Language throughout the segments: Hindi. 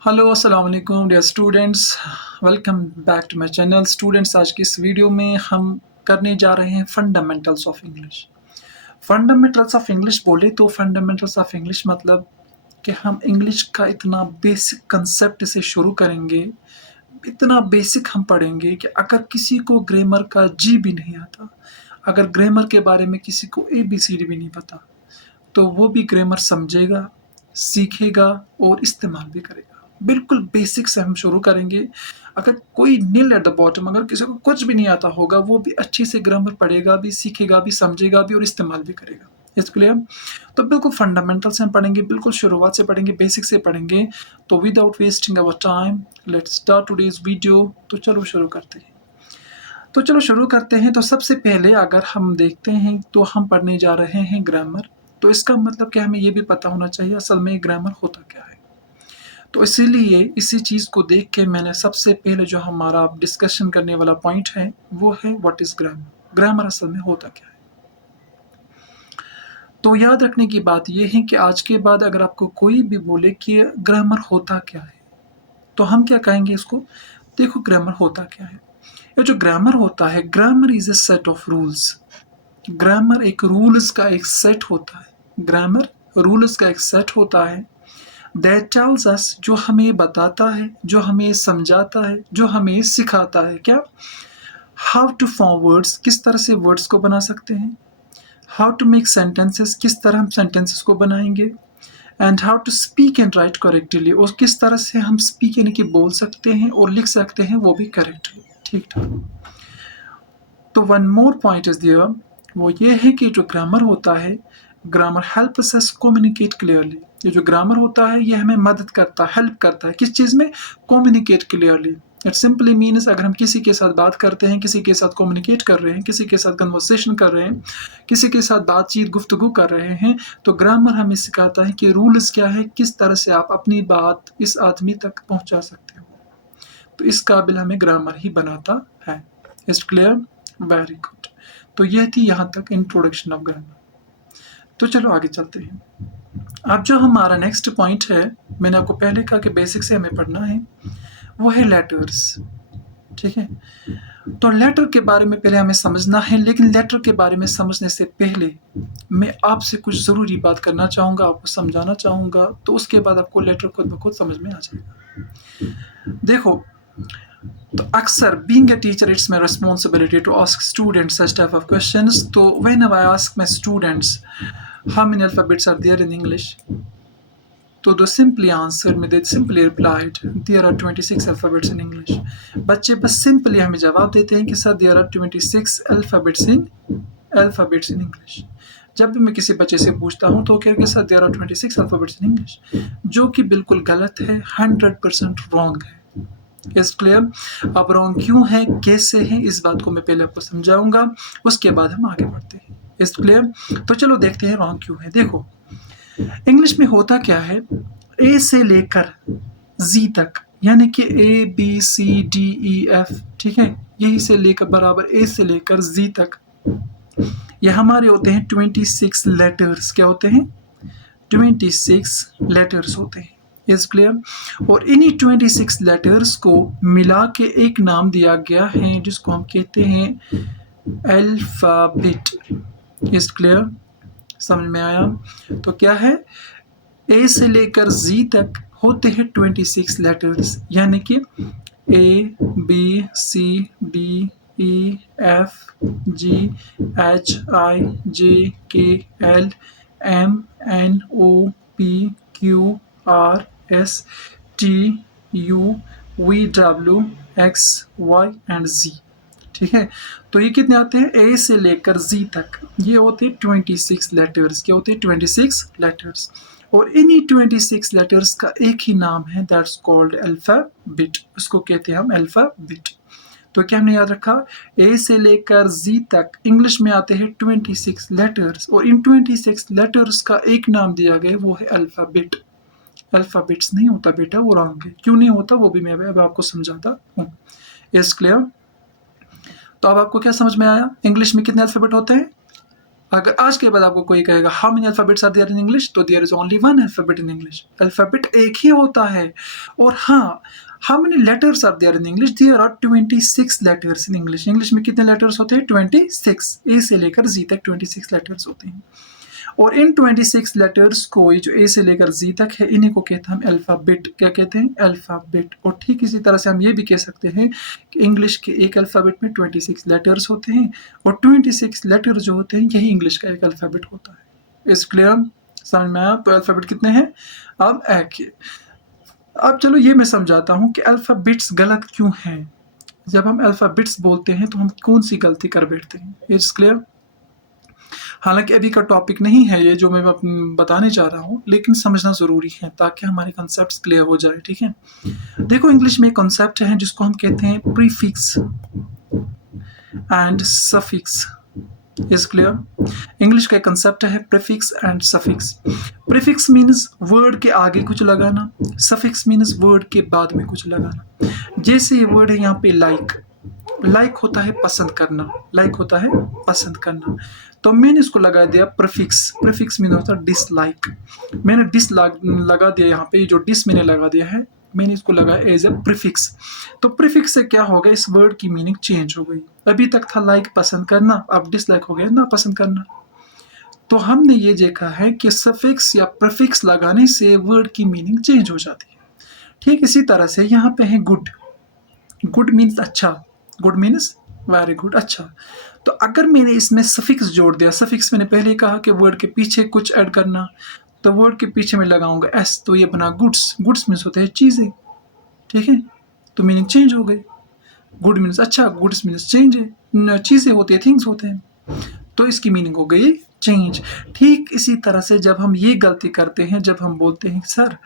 हेलो अस्सलाम वालेकुम dear students. Welcome back to my channel. Students, आज की इस वीडियो में हम करने जा रहे हैं fundamentals of English. Fundamentals of English बोले तो फंडामेंटल्स ऑफ इंग्लिश मतलब कि हम इंग्लिश का इतना बेसिक कंसेप्ट से शुरू करेंगे, इतना बेसिक हम पढ़ेंगे कि अगर किसी को ग्रामर का जी भी नहीं आता, अगर ग्रामर के बारे में किसी को ABCD भी नहीं पता, तो वो भी ग्रामर समझेगा, सीखेगा और इस्तेमाल भी करेगा। बिल्कुल बेसिक से हम शुरू करेंगे। अगर कोई नील एट द बॉटम, अगर किसी को कुछ भी नहीं आता होगा, वो भी अच्छे से ग्रामर पढ़ेगा भी, सीखेगा भी, समझेगा भी और इस्तेमाल भी करेगा। It's clear? तो बिल्कुल फंडामेंटल से हम पढ़ेंगे, बिल्कुल शुरुआत से पढ़ेंगे, बेसिक से पढ़ेंगे। तो without wasting our time let's start today's video. तो चलो शुरू करते हैं। तो सबसे पहले अगर हम देखते हैं तो हम पढ़ने जा रहे हैं ग्रामर। तो इसका मतलब कि हमें ये भी पता होना चाहिए असल में ग्रामर होता क्या है। तो इसीलिए इसी चीज़ को देख के मैंने सबसे पहले जो हमारा डिस्कशन करने वाला पॉइंट है वो है व्हाट इज़ ग्रामर। ग्रामर असल में होता क्या है। तो याद रखने की बात यह है कि आज के बाद अगर आपको कोई भी बोले कि ग्रामर होता क्या है, तो हम क्या कहेंगे इसको। देखो, ग्रामर होता क्या है। ये जो ग्रामर होता है, grammar is a set of rules. Grammar एक रूल्स का एक सेट होता है। ग्रामर रूल्स का एक सेट होता है दैट टेल्स अस, जो हमें बताता है, जो हमें समझाता है, जो हमें सिखाता है क्या, हाउ टू फॉर्म वर्ड्स, किस तरह से वर्ड्स को बना सकते हैं, हाउ टू मेक सेंटेंसेस, किस तरह हम सेंटेंसेस को बनाएंगे, and how to speak and write correctly, और किस तरह से हम स्पीक यानी कि बोल सकते हैं और लिख सकते हैं वो भी करेक्टली, ठीक ठाक। तो वन मोर पॉइंट इज दियर, वो ये है कि जो ग्रामर होता है, grammar helps us communicate clearly. ये जो ग्रामर होता है ये हमें मदद करता है, हेल्प करता है किस चीज़ में, communicate clearly. It simply means अगर हम किसी के साथ बात करते हैं, किसी के साथ कम्युनिकेट कर रहे हैं, किसी के साथ कन्वर्सेशन कर रहे हैं, किसी के साथ बातचीत गुफ्तगू कर रहे हैं, तो ग्रामर हमें सिखाता है कि रूल्स क्या है, किस तरह से आप अपनी बात इस आदमी तक पहुंचा सकते हो। तो इस काबिल हमें ग्रामर ही बनाता है। Is clear? Very good. तो यह थी यहाँ तक इंट्रोडक्शन ऑफ ग्रामर। तो चलो आगे चलते हैं। अब जो हमारा नेक्स्ट पॉइंट है, मैंने आपको पहले कहा कि बेसिक से हमें पढ़ना है, वो है लेटर्स। ठीक है। तो लेटर के बारे में पहले हमें समझना है, लेकिन लेटर के बारे में समझने से पहले मैं आपसे कुछ ज़रूरी बात करना चाहूँगा, आपको समझाना चाहूँगा, तो उसके बाद आपको लेटर खुद ब खुद समझ में आ जाएगा। देखो, तो अक्सर being a teacher it's my responsibility to ask students such type of questions. तो when I ask my students how many alphabets are there in English, तो they simply answered me, they simply replied there are 26 alphabets in English। बच्चे बस सिंपली हमें जवाब देते हैं कि sir there are 26 alphabets in English। जब भी मैं किसी बच्चे से पूछता हूँ तो कह के sir there are 26 alphabets in English, जो कि बिल्कुल गलत है, 100% रॉन्ग है। Is clear? अब रॉन्ग क्यों है, कैसे है, इस बात को मैं पहले आपको समझाऊंगा, उसके बाद हम आगे बढ़ते हैं। Is clear? तो चलो देखते हैं रॉन्ग क्यों है। देखो, इंग्लिश में होता क्या है, ए से लेकर जी तक, यानी कि ABCDEF, ठीक है, यही से लेकर बराबर ए से लेकर जी तक, ये हमारे होते हैं 26 लेटर्स। क्या होते हैं? 26 लेटर्स होते हैं। Is clear? और इन्हीं 26 लेटर्स को मिला के एक नाम दिया गया है जिसको हम कहते हैं अल्फाबेट। Is clear? समझ में आया? तो क्या है, ए से लेकर जी तक होते हैं 26 लेटर्स, यानी कि ABCDEFGHIJKLMNOPQRSTUVWXY एंड Z। ठीक है। तो ये कितने आते हैं, ए से लेकर जी तक, ये होते हैं 26 लेटर्स। क्या होते हैं? 26 लेटर्स। और इन्हीं 26 लेटर्स का एक ही नाम है, दैट्स कॉल्ड अल्फाबेट। उसको कहते हैं हम अल्फाबेट। तो क्या हमने याद रखा, ए से लेकर जी तक इंग्लिश में आते हैं 26 लेटर्स, और इन 26 लेटर्स का एक नाम दिया गया, वो है अल्फाबेट। अल्फाबेट्स नहीं होता बेटा, वो रॉन्ग है। क्यों नहीं होता वो भी मैं अब आपको समझाता हूँ। Is clear? तो अब आपको क्या समझ में आया, इंग्लिश में कितने अल्फाबेट होते हैं? अगर आज के बाद आपको कोई कहेगा how many alphabets are there in English, तो there is only one alphabet in English, alphabet एक ही होता है। और हाँ, how many letters are there in English, there are 26 letters in English. English में कितने लेटर्स होते हैं? 26, ए से लेकर जी तक 26 लेटर्स होते हैं। और इन 26 लेटर्स को, ये जो ए से लेकर जी तक है, इन्हीं को कहते हैं हम अल्फाबेट। क्या कहते हैं? अल्फाबेट। और ठीक इसी तरह से हम ये भी कह सकते हैं कि इंग्लिश के एक अल्फाबेट में 26 लेटर्स होते हैं, और 26 लेटर जो होते हैं यही इंग्लिश का एक अल्फाबेट होता है। इस क्लियर? समझ में आया? तो अल्फाबेट कितने हैं? अब एक है। अब चलो ये मैं समझाता हूँ कि अल्फाबेट्स गलत क्यों हैं। जब हम अल्फाबेट्स बोलते हैं तो हम कौन सी गलती कर बैठते हैं? It's clear? हालांकि अभी का टॉपिक नहीं है ये जो मैं बताने जा रहा हूँ, लेकिन समझना ज़रूरी है ताकि हमारे कॉन्सेप्ट्स क्लियर हो जाए। ठीक है, देखो इंग्लिश में एक कॉन्सेप्ट है जिसको हम कहते हैं prefix and suffix. Is clear? English का कंसेप्ट है prefix and suffix. Prefix means word के आगे कुछ लगाना, सफिक्स मीन्स वर्ड के बाद में कुछ लगाना। जैसे ये वर्ड है यहाँ पे लाइक, लाइक होता है पसंद करना, लाइक होता है पसंद करना, तो मैंने इसको लगा दिया प्रीफिक्स। प्रीफिक्स मीन होता है डिसलाइक। मैंने डिस लगा दिया, यहाँ पे जो डिस मैंने लगा दिया है, मैंने इसको लगाया एज ए प्रीफिक्स। तो प्रीफिक्स से क्या होगा? इस वर्ड की मीनिंग चेंज हो गई। अभी तक था लाइक पसंद करना, अब डिसलाइक हो गया ना पसंद करना। तो हमने ये देखा है कि सफिक्स या प्रीफिक्स लगाने से वर्ड की मीनिंग चेंज हो जाती है। ठीक इसी तरह से यहाँ पे है गुड। गुड मीन्स अच्छा, गुड मीन्स वेरी गुड, अच्छा। तो अगर मैंने इसमें सफिक्स जोड़ दिया, सफिक्स मैंने पहले कहा कि वर्ड के पीछे कुछ ऐड करना, तो वर्ड के पीछे मैं लगाऊंगा एस, तो ये बना गुड्स। गुड्स मीन्स होते हैं चीज़ें। ठीक है, तो मीनिंग चेंज हो गई। गुड मीन्स अच्छा, गुड्स मीन्स चेंज है, चीज़ें होती है, थिंग्स होते हैं, तो इसकी मीनिंग हो गई चेंज। ठीक इसी तरह से जब हम ये गलती करते हैं, जब हम बोलते हैं सर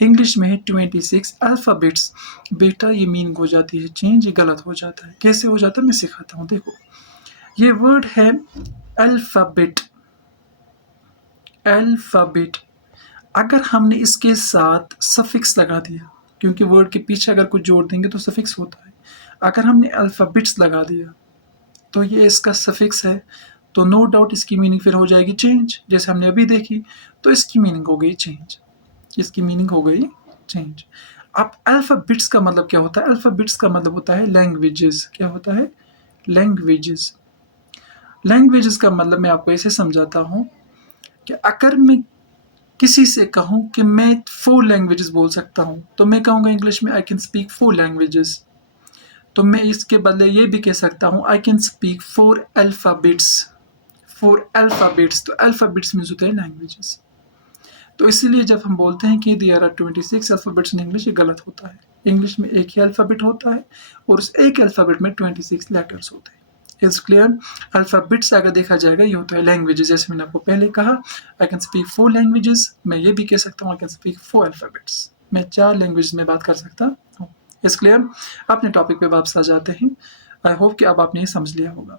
इंग्लिश में है 26 अल्फ़ाबेट्स, बेटा ये मीनिंग हो जाती है चेंज, ये गलत हो जाता है। कैसे हो जाता है मैं सिखाता हूँ। देखो ये वर्ड है अल्फ़ाबेट, अल्फ़ाबेट। अगर हमने इसके साथ सफिक्स लगा दिया, क्योंकि वर्ड के पीछे अगर कुछ जोड़ देंगे तो सफिक्स होता है, अगर हमने अल्फ़ाबेट्स लगा दिया तो ये इसका सफिक्स है, तो नो डाउट इसकी मीनिंग फिर हो जाएगी चेंज, जैसे हमने अभी देखी। तो इसकी मीनिंग हो गई चेंज, इसकी मीनिंग हो गई चेंज। अब अल्फ़ाबेट्स का मतलब क्या होता है? अल्फ़ाबेट्स का मतलब होता है लैंग्वेजेस। क्या होता है? लैंग्वेजेस। लैंग्वेजेस का मतलब मैं आपको ऐसे समझाता हूँ कि अगर मैं किसी से कहूँ कि मैं 4 लैंग्वेजेस बोल सकता हूँ, तो मैं कहूँगा इंग्लिश में आई कैन स्पीक 4 लैंग्वेजेस। तो मैं इसके बदले ये भी कह सकता हूँ I can speak 4 alphabets, 4 alphabets. तो अल्फ़ाबेट्स मीन्स होता है लैंग्वेजेस। तो इसीलिए जब हम बोलते हैं कि there are 26 alphabets in English, ये गलत होता है। इंग्लिश में एक ही अल्फ़ाबेट होता है और उस एक अल्फ़ाबेट में 26 लेटर्स होते हैं। Is clear? अल्फ़ाबेट्स अगर देखा जाएगा ये होता है लैंग्वेजेस। जैसे मैंने आपको पहले कहा आई कैन स्पीक 4 लैंग्वेजेस, मैं ये भी कह सकता हूँ आई कैन स्पीक 4 अल्फ़ाबेट्स। मैं 4 लैंग्वेज में बात कर सकता हूँ। Is clear? अपने टॉपिक पे वापस आ जाते हैं। आई होप कि अब आपने ये समझ लिया होगा।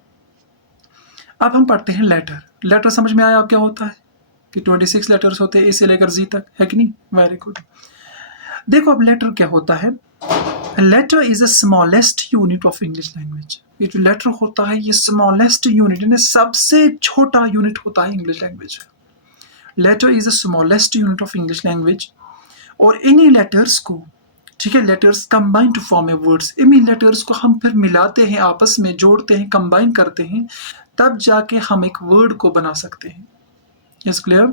अब हम पढ़ते हैं लेटर। लेटर समझ में आया अब क्या होता है कि 26 लेटर्स होते हैं ए से लेकर जी तक, है कि नहीं? Very good. देखो अब लेटर क्या होता है। Letter is the smallest unit of English language. ये जो लेटर होता है ये स्मॉलेस्ट यूनिट, यानी सबसे छोटा यूनिट होता है इंग्लिश लैंग्वेज का। Letter is the smallest unit of English language. और इन्हीं लेटर्स को, ठीक है, letters combine to form a words. इन्हीं लेटर्स को हम फिर मिलाते हैं, आपस में जोड़ते हैं, कंबाइन करते हैं, तब जाके हम एक वर्ड को बना सकते हैं। Is clear?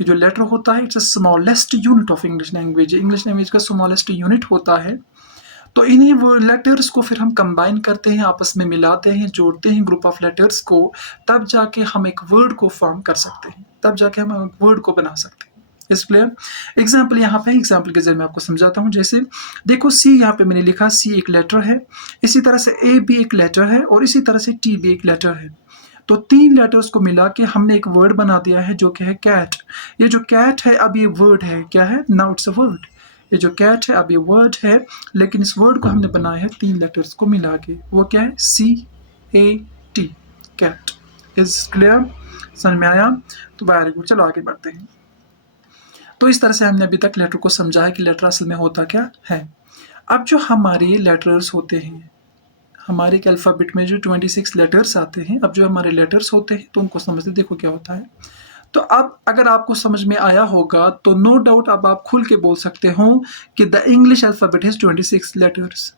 ये जो लेटर होता है it's a smallest unit of English language. English language का स्मॉलेस्ट यूनिट होता है। तो इन्हीं वो लेटर्स को फिर हम कंबाइन करते हैं, आपस में मिलाते हैं, जोड़ते हैं ग्रुप ऑफ लेटर्स को, तब जाके हम एक वर्ड को फॉर्म कर सकते हैं, तब जाके हम एक वर्ड को बना सकते हैं। Is clear? एग्जाम्पल यहाँ पे, एग्जाम्पल के जरिए मैं आपको समझाता हूँ। जैसे देखो सी, यहाँ पे मैंने लिखा सी एक लेटर है, इसी तरह से ए भी एक लेटर है और इसी तरह से टी भी एक लेटर है। तो 3 लेटर्स को मिला के हमने एक वर्ड बना दिया है जो कि है कैट। ये जो कैट है अब ये वर्ड है, क्या है? Now it's a word. ये जो कैट है अब ये वर्ड है, लेकिन इस वर्ड को हमने बनाया है 3 लेटर्स को मिला के। वो क्या है? CAT, cat. Is clear? समझ में आया? तो वेरी गुड, चलो आगे बढ़ते हैं। तो इस तरह से हमने अभी तक लेटर को समझा है कि लेटर असल में होता क्या है। अब जो हमारे लेटर्स होते हैं, हमारे एक अल्फ़ाबेट में जो 26 लेटर्स आते हैं, अब जो हमारे लेटर्स होते हैं तो उनको समझते देखो क्या होता है। तो अब अगर आपको समझ में आया होगा तो नो डाउट अब आप खुल के बोल सकते हो कि the English alphabet has 26 letters.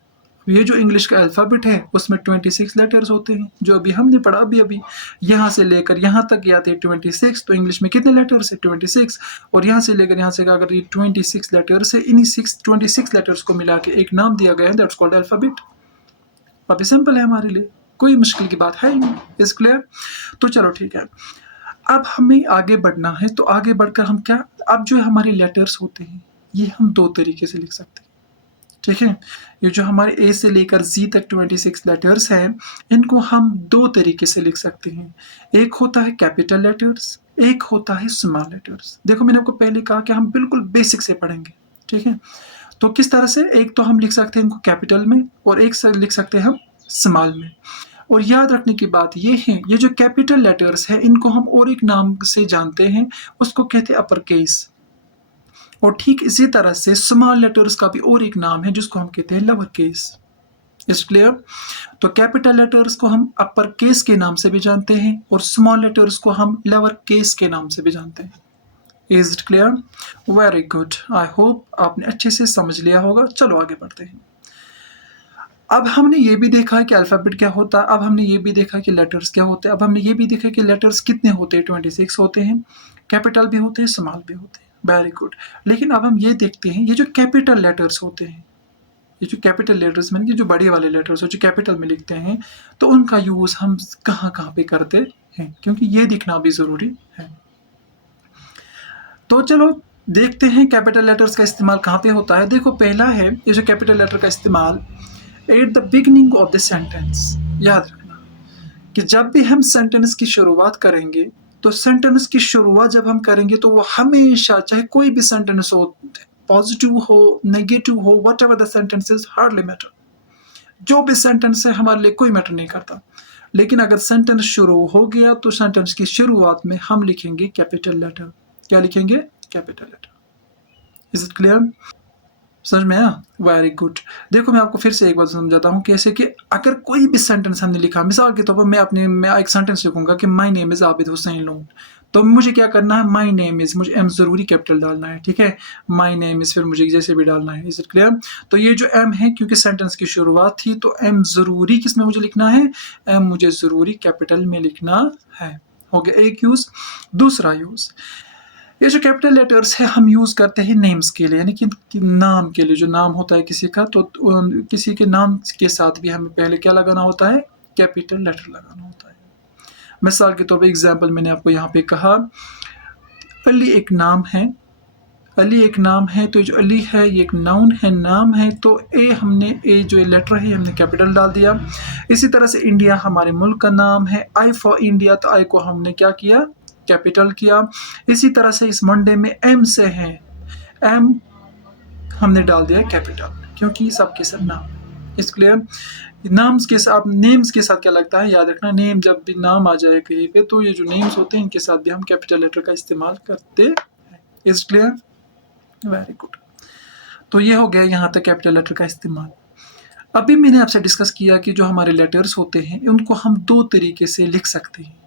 ये जो इंग्लिश का अल्फ़ाबेट है उसमें 26 लेटर्स होते हैं, जो अभी हमने पढ़ा अभी-अभी। यहाँ से लेकर यहाँ तक ये आते हैं 26, तो इंग्लिश में कितने लेटर्स है 26, और यहाँ से लेकर यहाँ से अगर ये 26 लेटर्स है, इन्हीं 26 लेटर्स को मिला के एक नाम दिया गया है, दैट्स कॉल्ड अल्फ़ाबेट। काफ़ी सिंपल है हमारे लिए, कोई मुश्किल की बात है ही नहीं। Is clear? तो चलो ठीक है। अब हमें आगे बढ़ना है, तो आगे बढ़कर हम क्या, अब जो हमारे लेटर्स होते हैं ये हम 2 तरीके से लिख सकते हैं, ठीक है? ये जो हमारे ए से लेकर जी तक 26 लेटर्स हैं, इनको हम 2 तरीके से लिख सकते हैं। एक होता है कैपिटल लेटर्स, एक होता है स्मॉल लेटर्स। देखो मैंने आपको पहले कहा कि हम बिल्कुल बेसिक से पढ़ेंगे, ठीक है? तो किस तरह से, एक तो हम लिख सकते हैं इनको कैपिटल में और एक से लिख सकते हैं हम स्मॉल में। और याद रखने की बात ये है, ये जो कैपिटल लेटर्स है इनको हम और एक नाम से जानते हैं, उसको कहते हैं अपर केस। और ठीक इसी तरह से स्मॉल लेटर्स का भी और एक नाम है जिसको हम कहते हैं लोअर केस। Is clear? तो कैपिटल लेटर्स को हम अपर केस के नाम से भी जानते हैं और स्मॉल लेटर्स को हम लोअर केस के नाम से भी जानते हैं। Is it clear? Very good, I hope आपने अच्छे से समझ लिया होगा। चलो आगे बढ़ते हैं। अब हमने ये भी देखा कि अल्फ़ाबेट क्या होता है, अब हमने ये भी देखा कि लेटर्स क्या होते हैं, अब हमने ये भी देखा कि लेटर्स कितने होते हैं, 26 होते हैं, कैपिटल भी होते हैं, स्मॉल भी होते हैं। Very good. लेकिन अब हम ये देखते हैं, ये जो कैपिटल लेटर्स होते हैं, ये जो कैपिटल लेटर्स में, ये जो बड़े वाले लेटर्स जो कैपिटल में लिखते हैं, तो उनका यूज़ हम कहाँ पे करते हैं, क्योंकि ये दिखना भी ज़रूरी है। तो चलो देखते हैं कैपिटल लेटर्स का इस्तेमाल कहाँ पे होता है। देखो पहला है ये जो कैपिटल लेटर का इस्तेमाल at the beginning of the sentence. याद रखना कि जब भी हम सेंटेंस की शुरुआत करेंगे, तो सेंटेंस की शुरुआत जब हम करेंगे तो वो हमेशा, चाहे कोई भी सेंटेंस हो, पॉजिटिव हो, नेगेटिव हो, what ever the sentence is hardly matter. जो भी सेंटेंस है हमारे लिए कोई मैटर नहीं करता, लेकिन अगर सेंटेंस शुरू हो गया तो सेंटेंस की शुरुआत में हम लिखेंगे कैपिटल लेटर। क्या लिखेंगे? Capital letter. Is it clear? समझ में आया? Very good. देखो मैं आपको फिर से एक बात समझाता हूँ, कैसे कि अगर कोई भी सेंटेंस हमने लिखा, मिसाल के तौर पर मैं एक सेंटेंस लिखूंगा कि my name is Abid Hussain loan, तो मुझे क्या करना है, माई नेम इज़, मुझे एम ज़रूरी कैपिटल डालना है, ठीक है? माई नेम इज़, फिर मुझे जैसे भी डालना है। Is it clear? तो ये जो एम है, क्योंकि सेंटेंस की शुरुआत थी, तो एम ज़रूरी किस में मुझे लिखना है, एम मुझे ज़रूरी कैपिटल में लिखना है। हो गया एक यूज़। दूसरा यूज़, ये जो कैपिटल लेटर्स है हम यूज़ करते हैं नेम्स के लिए, यानी कि नाम के लिए, जो नाम होता है किसी का, तो किसी के नाम के साथ भी हमें पहले क्या लगाना होता है, कैपिटल लेटर लगाना होता है। मिसाल के तौर पे एग्जांपल मैंने आपको यहाँ पे कहा, अली एक नाम है, अली एक नाम है, तो जो अली है ये एक नाउन है, नाम है, तो ए जो लेटर है हमने कैपिटल डाल दिया। इसी तरह से इंडिया हमारे मुल्क का नाम है, आई फॉर इंडिया, तो आई को हमने क्या किया, कैपिटल किया। इसी तरह से इस मंडे में एम से है, एम हमने डाल दिया कैपिटल, क्योंकि सबके सब नाम है। इस क्लियर? नाम्स के साथ, नेम्स के साथ क्या लगता है, याद रखना, नेम जब भी नाम आ जाए कहीं पे, तो ये जो नेम्स होते हैं इनके साथ भी हम कैपिटल लेटर का इस्तेमाल करते हैं। Is clear? Very good. तो ये हो गया यहाँ तक कैपिटल लेटर का इस्तेमाल। अभी मैंने आपसे डिस्कस किया कि जो हमारे लेटर्स होते हैं उनको हम 2 तरीके से लिख सकते हैं,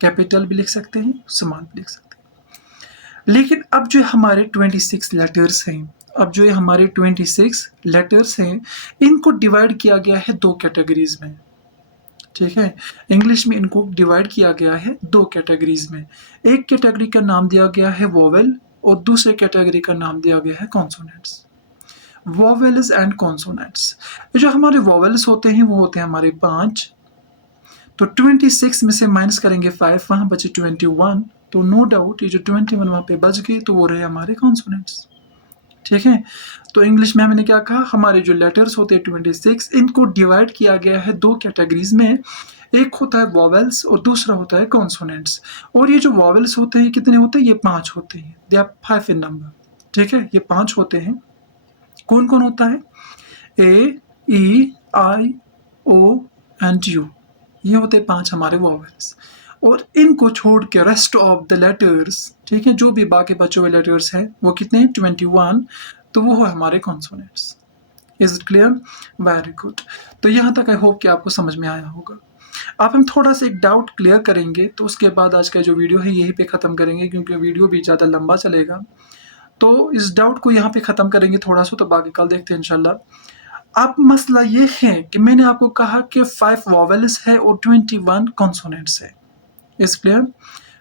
कैपिटल भी लिख सकते हैं, स्मॉल भी लिख सकते हैं। लेकिन अब जो हमारे 26 लेटर्स हैं, अब जो हमारे 26 लेटर्स हैं, इनको डिवाइड किया गया है 2 कैटेगरीज में, ठीक है? इंग्लिश में इनको डिवाइड किया गया है 2 कैटेगरीज में। एक कैटेगरी का नाम दिया गया है वोवेल और दूसरे कैटेगरी का नाम दिया गया है कॉन्सोनेंट्स। Vowels and consonants. जो हमारे वोवेल्स होते हैं वो होते हैं हमारे 5, तो 26 में से माइनस करेंगे 5, वहाँ बचे 21, तो नो डाउट ये जो 21 वहाँ पे बच गए तो वो रहे हमारे कॉन्सोनेंट्स, ठीक है? तो इंग्लिश में हमने क्या कहा, हमारे जो लेटर्स होते हैं 26, इनको डिवाइड किया गया है 2 कैटेगरीज में। एक होता है वोवेल्स और दूसरा होता है कॉन्सोनेंट्स। और ये जो वोवेल्स होते हैं कितने होते हैं, ये 5 होते हैं, दे आर 5 इन नंबर, ठीक है? ये 5 होते हैं। कौन कौन होता है, ए, ई, आई, ओ एंड यू, ये होते हैं 5 हमारे वोवेल्स। और इनको छोड़ के रेस्ट ऑफ द लेटर्स, ठीक है, जो भी बाकी बचे हुए लेटर्स हैं वो कितने हैं, 21, तो वो है हमारे consonants. Is it clear? Very good. तो यहाँ तक आई होप कि आपको समझ में आया होगा। अब हम थोड़ा सा एक डाउट क्लियर करेंगे, तो उसके बाद आज का जो वीडियो है यहीं पे ख़त्म करेंगे, क्योंकि वीडियो भी ज़्यादा लंबा चलेगा। तो इस डाउट को यहाँ पे ख़त्म करेंगे थोड़ा सा, तो बाकी कल देखते हैं इंशाल्लाह। अब मसला ये है कि मैंने आपको कहा कि 5 वॉवेल्स है और 21 कॉन्सोनेंट्स है। Is clear?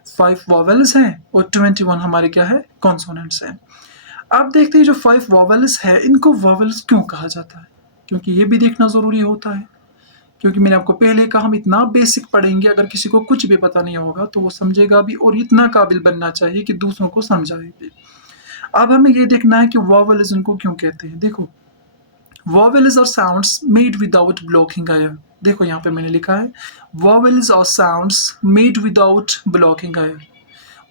5 वॉवेल्स हैं और 21 हमारे क्या है? कॉन्सोनेंट्स हैं। अब देखते हैं जो 5 वॉवेल्स है, इनको वॉवेल्स क्यों कहा जाता है, क्योंकि ये भी देखना ज़रूरी होता है। क्योंकि मैंने आपको पहले कहा हम इतना बेसिक पढ़ेंगे, अगर किसी को कुछ भी पता नहीं होगा तो वो समझेगा भी, और इतना काबिल बनना चाहिए कि दूसरों को समझाए भी। अब हमें ये देखना है कि वॉवेल्स इनको क्यों कहते हैं। देखो, vowels are sounds made without blocking air. देखो यहाँ पे मैंने लिखा है vowels are sounds made without blocking air.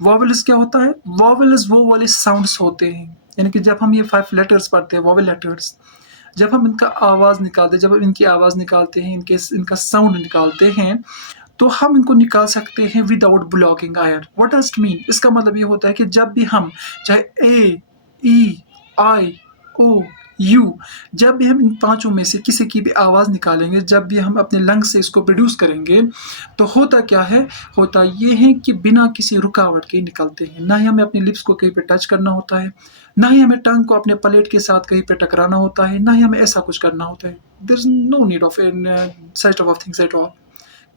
Vowels क्या होता है? वॉवेल्स वो वाले साउंड्स होते हैं, यानी कि जब हम ये 5 लेटर्स पढ़ते हैं, वॉवेल लेटर्स, जब हम इनका आवाज़ निकालते हैं, जब हम इनकी आवाज़ निकालते हैं, इनका साउंड निकालते हैं, तो हम इनको निकाल सकते हैं without blocking air. What does it mean? इसका मतलब ये होता है कि जब भी हम चाहे ए, ई, आई, ओ, यू, जब भी हम इन पांचों में से किसी की भी आवाज़ निकालेंगे, जब भी हम अपने लंग से इसको प्रोड्यूस करेंगे, तो होता क्या है? होता ये है कि बिना किसी रुकावट के निकलते हैं। ना ही हमें अपने लिप्स को कहीं पे टच करना होता है, ना ही हमें टंग को अपने पलेट के साथ कहीं पे टकराना होता है, ना ही हमें ऐसा कुछ करना होता है। There is no need of such of things at all.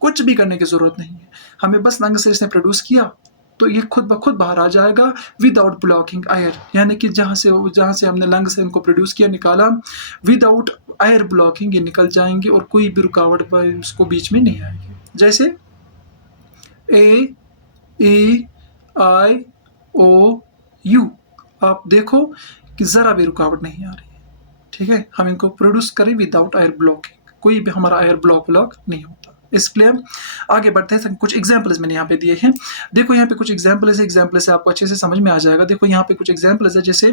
कुछ भी करने की ज़रूरत नहीं है। हमें बस लंग से इसने प्रोड्यूस किया, तो ये खुद ब खुद बाहर आ जाएगा विदाउट ब्लॉकिंग एयर, यानी कि जहाँ से हमने लंग से इनको प्रोड्यूस किया, निकाला, विदाउट एयर ब्लॉकिंग ये निकल जाएंगे और कोई भी रुकावट इसको बीच में नहीं आएगी। जैसे ए, ई, आई, ओ, यू, आप देखो कि ज़रा भी रुकावट नहीं आ रही है। ठीक है, हम इनको प्रोड्यूस करें विदाउट एयर ब्लॉकिंग, कोई भी हमारा एयर ब्लॉक नहीं होता। इसलिए आगे बढ़ते हैं। कुछ एग्जाम्पल्स मैंने यहाँ पे दिए हैं। देखो यहाँ पे कुछ एग्जाम्पल्स है, एग्जाम्पल से आपको अच्छे से समझ में आ जाएगा। देखो यहाँ पे कुछ एग्जाम्पल्स है, जैसे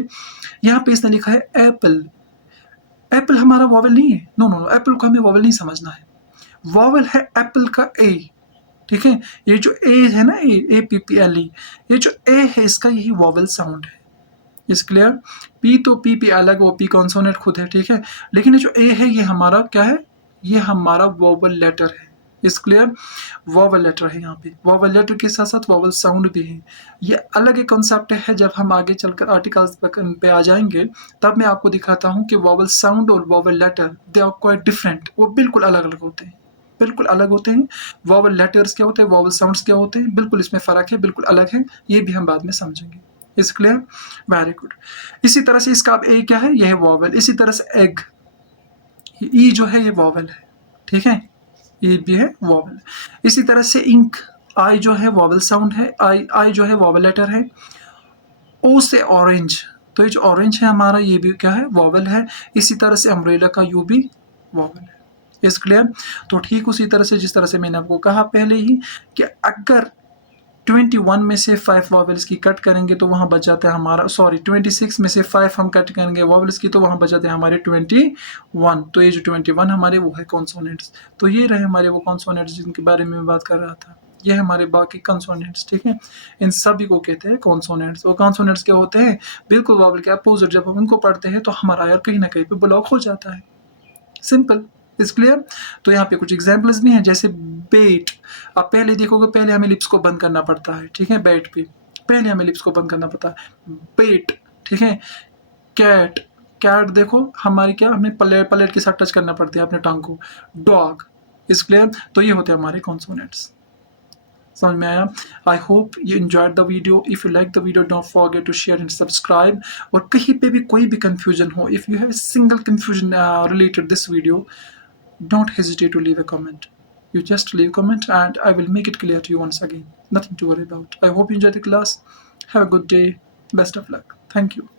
यहाँ पे इसने लिखा है एप्पल। एप्पल हमारा वॉवल नहीं है, नो नो, एप्पल को हमें वॉवल नहीं समझना है। वॉवल है एप्पल का ए। ठीक है, ये जो ए है ना, A P P L E, ये जो ए है इसका यही वॉवल साउंड है। इस क्लियर? पी तो पी अलग, वो पी कॉन्सोनेंट खुद है। ठीक है, लेकिन ये जो ए है ये हमारा क्या है? ये हमारा वॉवल लेटर है। इस क्लियर? वॉवल लेटर है यहाँ पे, वॉवल लेटर के साथ साथ वॉवल साउंड भी है। ये अलग एक कॉन्सेप्ट है, जब हम आगे चलकर आर्टिकल्स पे आ जाएंगे तब मैं आपको दिखाता हूँ कि वॉवल साउंड और vowel letter they are quite different, वो बिल्कुल अलग अलग होते हैं, बिल्कुल अलग होते हैं। वॉवल लेटर्स क्या होते हैं, वॉवल साउंड्स क्या होते हैं, बिल्कुल इसमें फ़र्क है, बिल्कुल अलग है। ये भी हम बाद में समझेंगे। Is clear? Very good. इसी तरह से इसका अब ए क्या है? यह है वॉवल। इसी तरह से एग, ई जो है ये वॉवल है। ठीक है, ये भी है वॉवल। इसी तरह से इंक, आई जो है वॉवल साउंड है, आई जो है वॉवल लेटर है। ओ से ऑरेंज, तो ये जो ऑरेंज है हमारा ये भी क्या है? वॉवल है। इसी तरह से अम्ब्रेला का यू भी वॉवल है। Is clear? तो ठीक उसी तरह से जिस तरह से मैंने आपको कहा पहले ही कि अगर 21 में से 5 वॉवेल्स की कट करेंगे तो वहाँ बच जाता है हमारा, सॉरी 26 में से 5 हम कट करेंगे वॉवेल्स की तो वहाँ बच जाते हैं हमारे 21। तो ये जो 21 हमारे वो है कॉन्सोनेंट्स। तो ये रहे हमारे वो कॉन्सोनेंट्स जिनके बारे में मैं बात कर रहा था। ये हमारे बाकी कंसोनेंट्स। ठीक है, इन सभी को कहते हैं कॉन्सोनेंट्स। वो कॉन्सोनेंट्स क्या होते हैं? बिल्कुल वॉवेल के अपोजिट। जब हम इनको पढ़ते हैं तो हमारा एयर कहीं ना कहीं पे ब्लॉक हो जाता है। सिंपल। Is clear? तो यहाँ पे कुछ एग्जाम्पल्स भी हैं, जैसे बेट। आप पहले देखोगे, पहले हमें लिप्स को बंद करना पड़ता है। ठीक है, बैट पे पहले हमें लिप्स को बंद करना पड़ता है। बेट। ठीक है, कैट, कैट देखो हमारी क्या, हमें पलेट के साथ टच करना पड़ता है अपने टंग को। डॉग। Is clear? तो ये होते हैं हमारे कॉन्सोनेंट्स। समझ में आया? I hope you enjoyed the video. If you like the video don't forget to share and subscribe. और कहीं पे भी कोई भी कंफ्यूजन हो, if you have single confusion related this video, don't hesitate to leave a comment. You just leave a comment and I will make it clear to you once again. Nothing to worry about. I hope you enjoyed the class. Have a good day. Best of luck. Thank you.